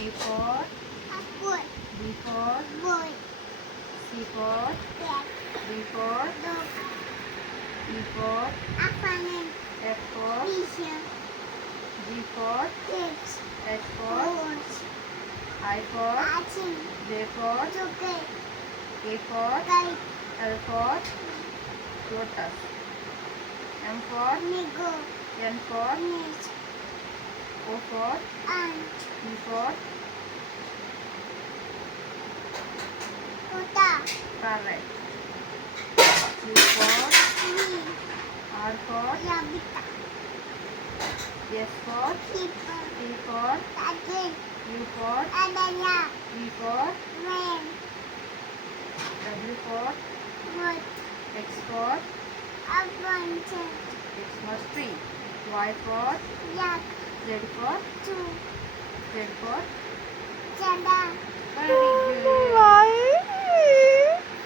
A for apple, B for boy, C for cat, D for dog, E for afternoon, F for vision, G for kids, H for horse, I for action, J for chocolate, K for kite, L for lotus, M for nego, N for nest, O for ant, P for kota, parrot, U for me, R for rabbit, S for keeper, T for target, U for adanya, V for man, W for wood, X for abundant, Xmas tree, Y for yak, Z for two, Z for jada,